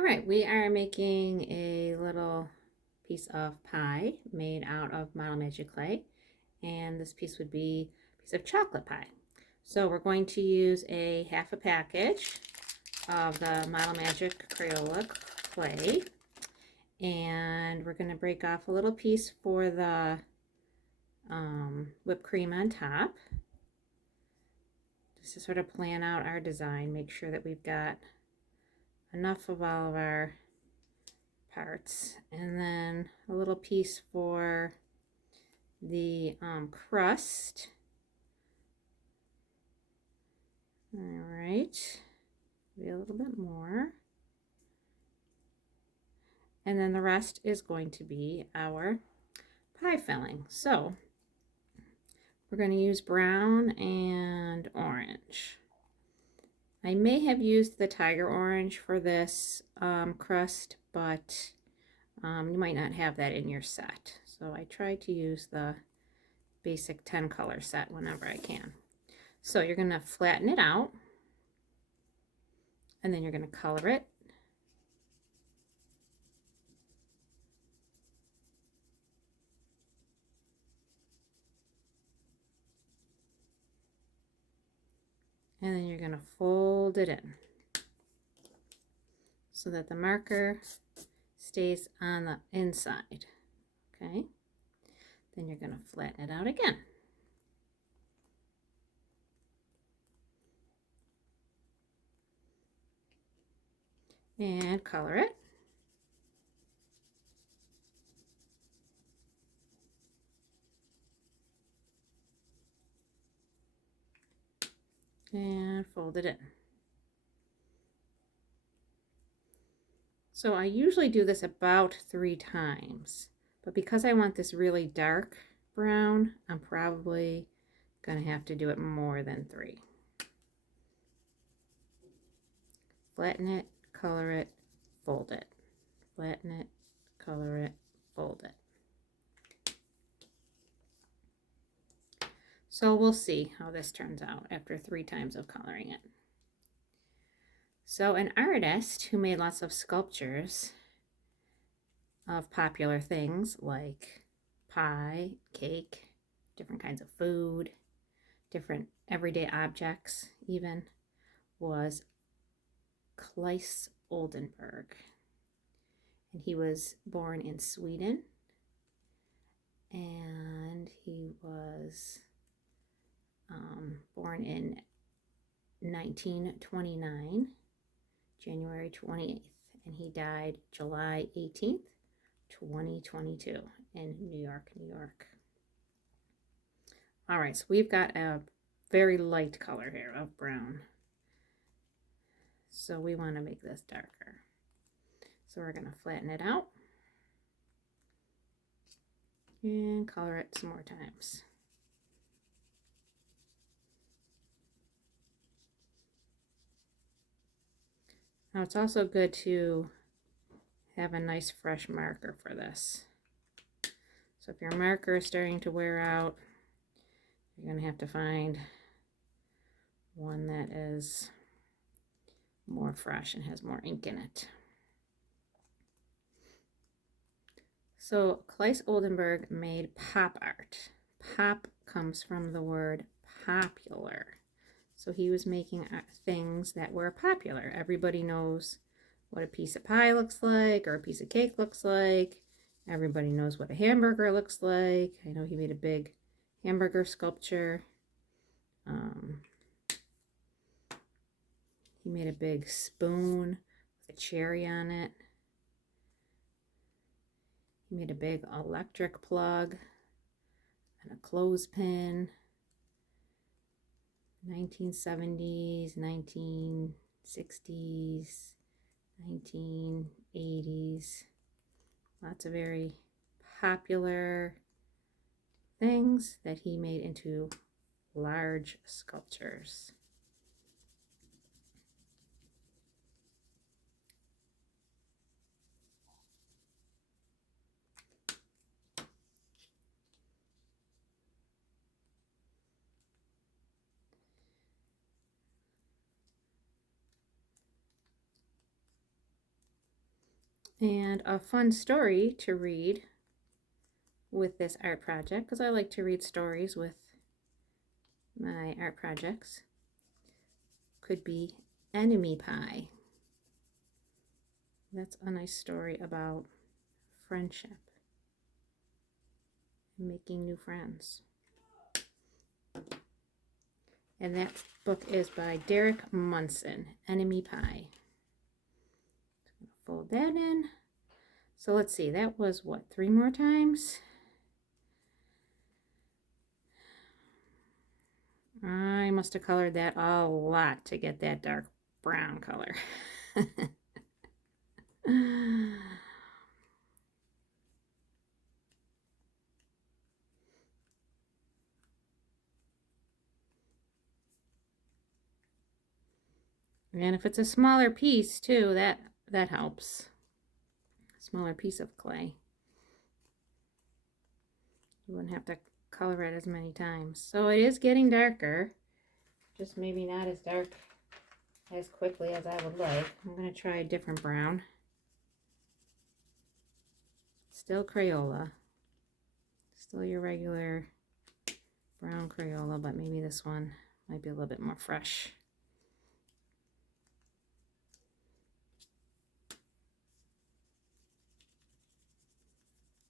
All right, we are making a little piece of pie made out of Model Magic clay, and this piece would be a piece of chocolate pie. So we're going to use a half a package of the Model Magic Crayola clay, and we're going to break off a little piece for the whipped cream on top, just to sort of plan out our design, make sure that we've got enough of all of our parts, and then a little piece for the crust. All right, maybe a little bit more, and then the rest is going to be our pie filling. So we're going to use brown and orange. I may have used the tiger orange for this crust, but you might not have that in your set. So I try to use the basic 10 color set whenever I can. So you're going to flatten it out, and then you're going to color it. And then you're going to fold it in so that the marker stays on the inside. Okay. Then you're going to flatten it out again. And color it. And fold it in. So I usually do this about 3 times, but because I want this really dark brown, I'm probably going to have to do it more than 3. Flatten it, color it, fold it. Flatten it, color it, fold it. So we'll see how this turns out after 3 times of coloring it. So an artist who made lots of sculptures of popular things like pie, cake, different kinds of food, different everyday objects even, was Claes Oldenburg. And he was born in Sweden, and he was born in 1929, January 28th, and he died July 18th, 2022 in New York, New York. All right, so we've got a very light color here of brown. So we want to make this darker. So we're going to flatten it out and color it some more times. Now it's also good to have a nice fresh marker for this. So if your marker is starting to wear out, you're going to have to find one that is more fresh and has more ink in it. So Claes Oldenburg made pop art. Pop comes from the word popular. So he was making things that were popular. Everybody knows what a piece of pie looks like or a piece of cake looks like. Everybody knows what a hamburger looks like. I know he made a big hamburger sculpture. He made a big spoon with a cherry on it. He made a big electric plug and a clothespin. 1970s, 1960s, 1980s. Lots of very popular things that he made into large sculptures. And a fun story to read with this art project, because I like to read stories with my art projects, could be Enemy Pie. That's a nice story about friendship and making new friends. And that book is by Derek Munson, Enemy Pie. Fold that in. So let's see, that was what, 3 more times? I must have colored that a lot to get that dark brown color. And if it's a smaller piece too, that helps. Smaller piece of clay. You wouldn't have to color it as many times. So it is getting darker, just maybe not as dark as quickly as I would like. I'm going to try a different brown. Still Crayola. Still your regular brown Crayola, but maybe this one might be a little bit more fresh.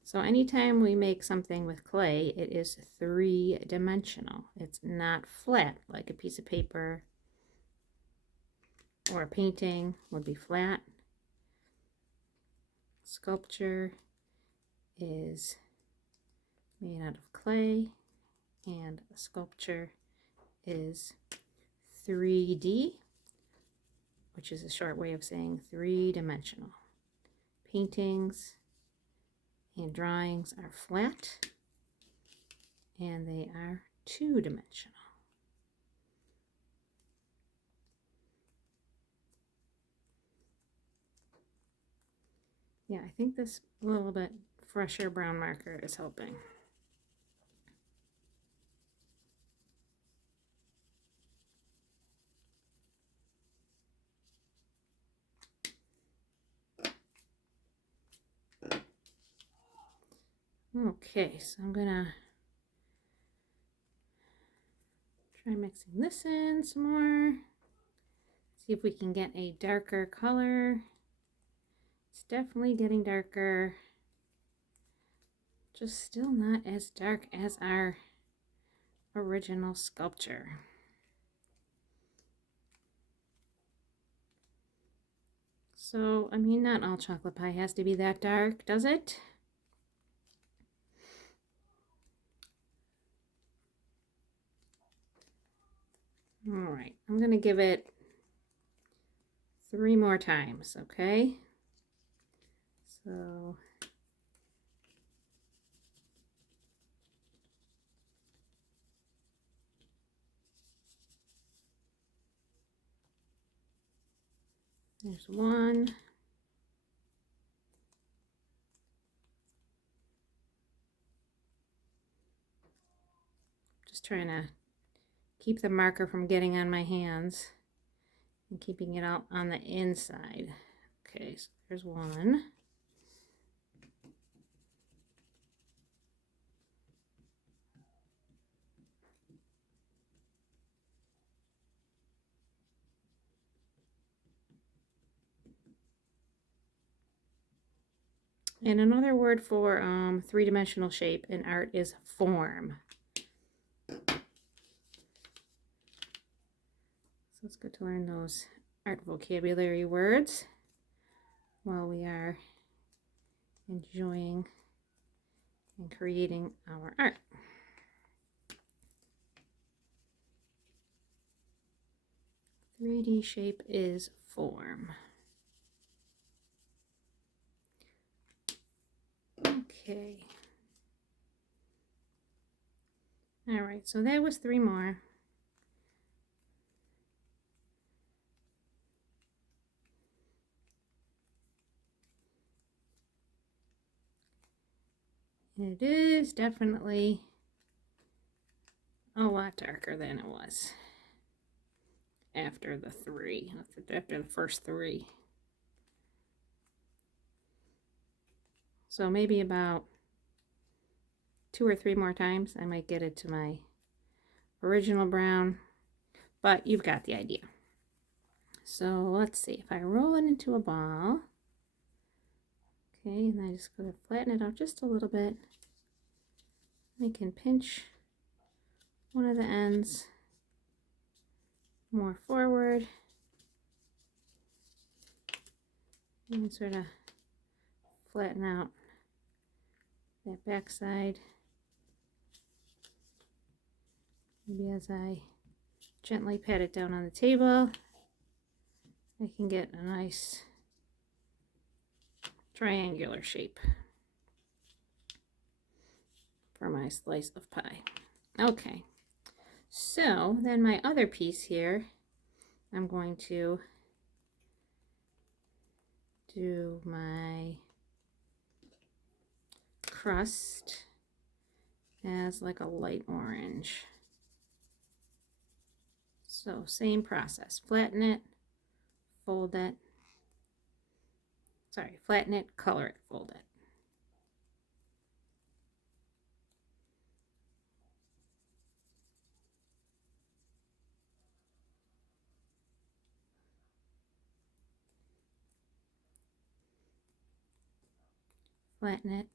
So anytime we make something with clay, it is 3-dimensional. It's not flat like a piece of paper or a painting would be flat. Sculpture is made out of clay, and a sculpture is 3D, which is a short way of saying 3-dimensional. Paintings and drawings are flat, and they are 2-dimensional. Yeah, I think this little bit fresher brown marker is helping. Okay, so I'm gonna try mixing this in some more. See if we can get a darker color. It's definitely getting darker. Just still not as dark as our original sculpture. So, I mean, not all chocolate pie has to be that dark, does it? All right, I'm going to give it 3 more times, okay? So, there's 1. Just trying to keep the marker from getting on my hands and keeping it out on the inside. Okay, so there's 1. And another word for 3-dimensional shape in art is form. So it's good to learn those art vocabulary words while we are enjoying and creating our art. "3D shape is form." Okay. All right, so that was 3 more. It is definitely a lot darker than it was after the 3, after the first 3. So maybe about 2 or 3 more times I might get it to my original brown, but you've got the idea. So let's see, if I roll it into a ball, okay, and I just go to flatten it out just a little bit. I can pinch one of the ends more forward and sort of flatten out that back side. Maybe as I gently pat it down on the table, I can get a nice triangular shape for my slice of pie. Okay, so then my other piece here, I'm going to do my crust as like a light orange. So same process, flatten it, fold it, flatten it, color it, fold it. Flatten it,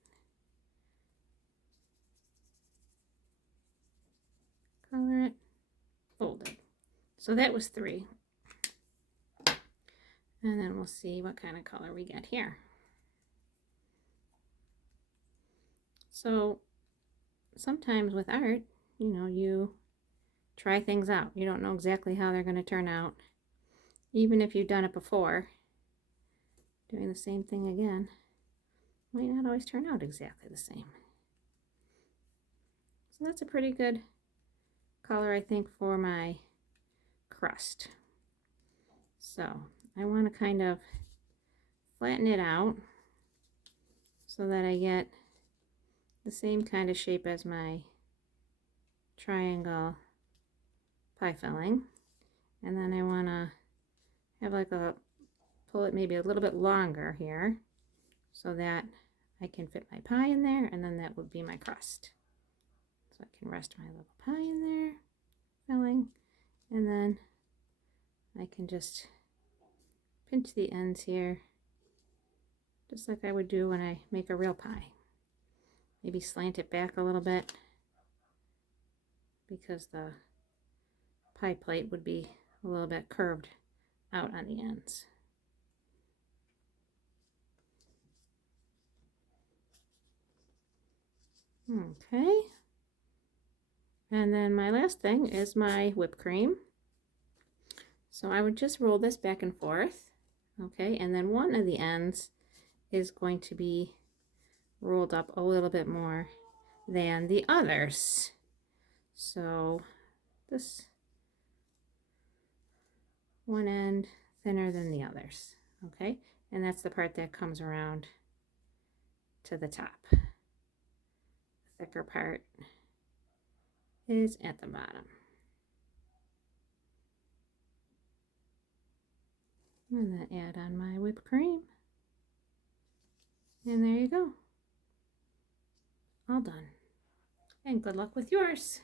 color it, fold it. So that was 3. And then we'll see what kind of color we get here. So sometimes with art, you know, you try things out. You don't know exactly how they're going to turn out. Even if you've done it before, doing the same thing again might not always turn out exactly the same. So that's a pretty good color, I think, for my crust. So I want to kind of flatten it out so that I get the same kind of shape as my triangle pie filling. And then I want to have like pull it maybe a little bit longer here so that I can fit my pie in there, and then that would be my crust. So I can rest my little pie in there, filling, and then I can just pinch the ends here, just like I would do when I make a real pie. Maybe slant it back a little bit because the pie plate would be a little bit curved out on the ends. Okay. And then my last thing is my whipped cream. So I would just roll this back and forth, okay, and then one of the ends is going to be rolled up a little bit more than the others. So this one end thinner than the others, okay, and that's the part that comes around to the top. The thicker part is at the bottom. And then add on my whipped cream. And there you go. All done. And good luck with yours.